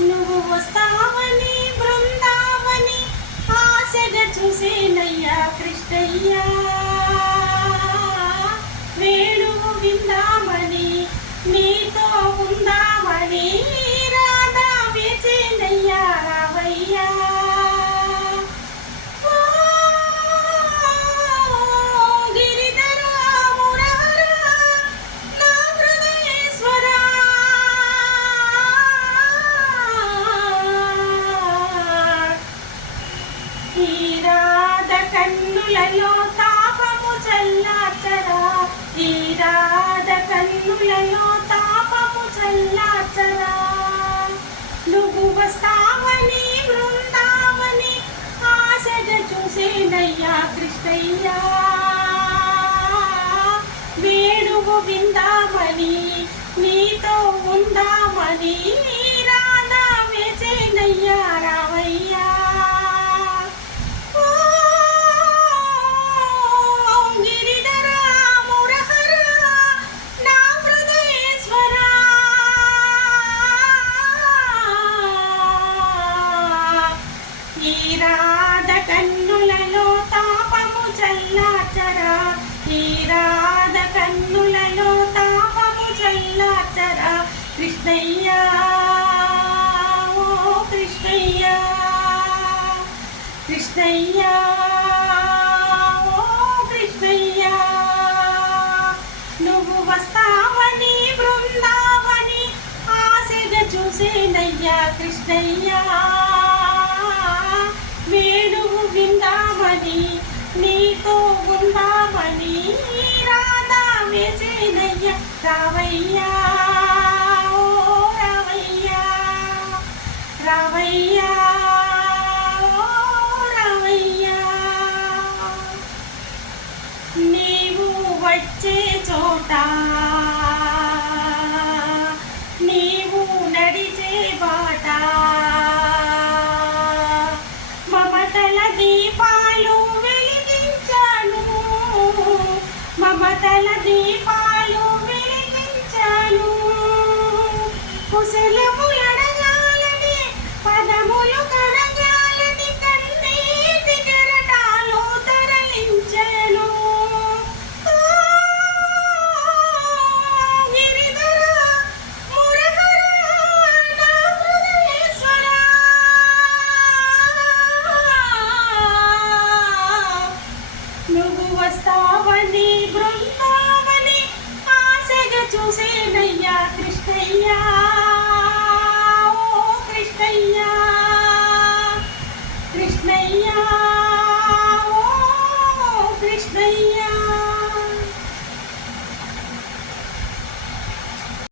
నువ్వు వస్తావని తీరాద కన్నులలో తాపము చల్లాచరా తీరాద కన్నులలో తాపము చల్లాచరా నువ్వు వస్తావని బృందావని ఆశగ చూసేనయ్యా కృష్ణయ్యా. వేణువు విందామని ఈ రాధ కన్నులలో తాపము చల్లాచరా ఈ రాధ కన్నులలో తాపము చల్లాచరా కృష్ణయ్యా ఓ కృష్ణయ్యా కృష్ణయ్యా ఓ కృష్ణయ్యా. నువ్వు వస్తావని బృందావని ఆశగా చూసేనయ్యా కృష్ణయ్యా. వేసేనయ్యా రావయ్యా ఓ రావయ్యా రావయ్యా ఓ రావయ్యా. నీవు వచ్చే చోట నీవు నడిచే బాట మమతల దీపాలు వెలిగించాను మమతల దీపాలు కుశలములడగాలని పదములు కడగాలని కన్నీటి కెరటాలు తరలించాను నువ్వు వస్తావని బృందావని ఆశగా చూసేనయ్యా కృష్ణయ్యా.